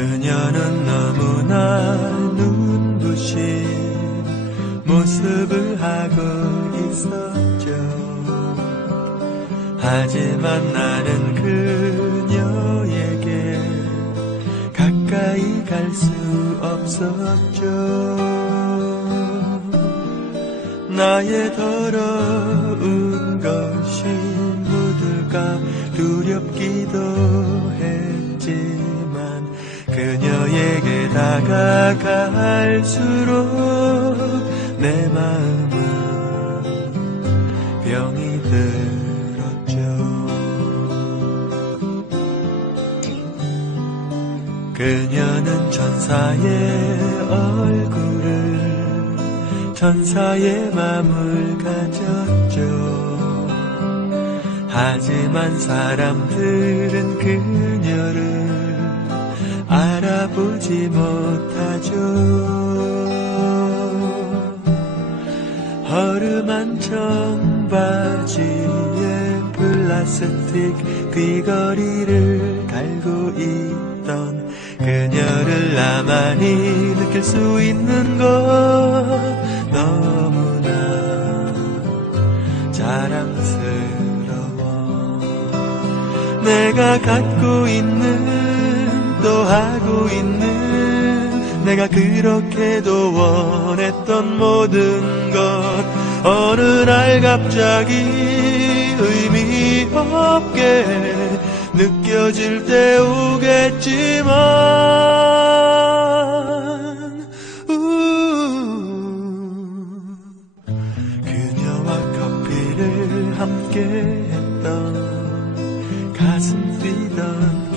그녀는 너무나 눈부신 모습을 하고 있었죠. 하지만 나는 그녀에게 가까이 갈 수 없었죠. 나의 더러운 것이 묻을까 두렵기도 했지만 그녀에게 다가갈수록 내 마음은 병이 들었죠. 그녀는 천사의 얼굴을 천사의 마음을 가졌죠. 하지만 사람들은 그녀를 알아보지 못하죠. 허름한 청바지에 플라스틱 귀걸이를 갈고 있던 그녀를 나만이 느낄 수 있는 것 너무나 자랑스러워 내가 갖고 있는 또 하고 있는 내가 그렇게도 원했던 모든 것. 어느 날 갑자기 의미 없게 느껴질 때 오겠지만 우. 그녀와 커피를 함께 했던 가슴 뛰던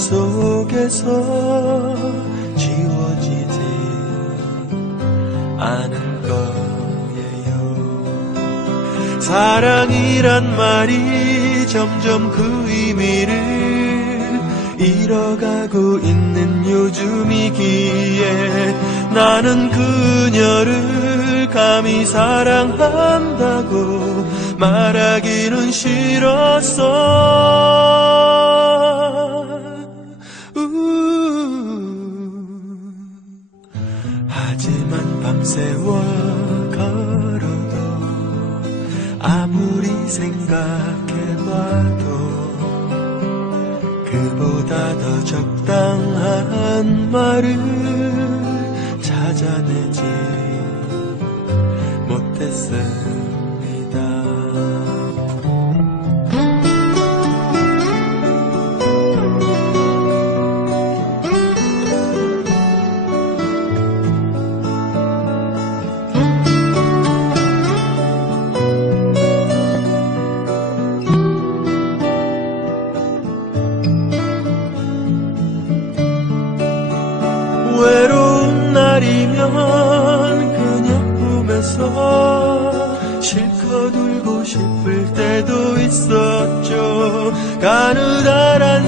속에서 지워지지 않을 거예요. 사랑이란 말이 점점 그 의미를 잃어가고 있는 요즘이기에 나는 그녀를 감히 사랑한다고 말하기는 싫었어. 하지만 밤새워 걸어도 아무리 생각해봐도 그보다 더 적당한 말을 찾아내지 못했습니 품에서 실컷 울고 싶을 때도 있었죠. 가느다란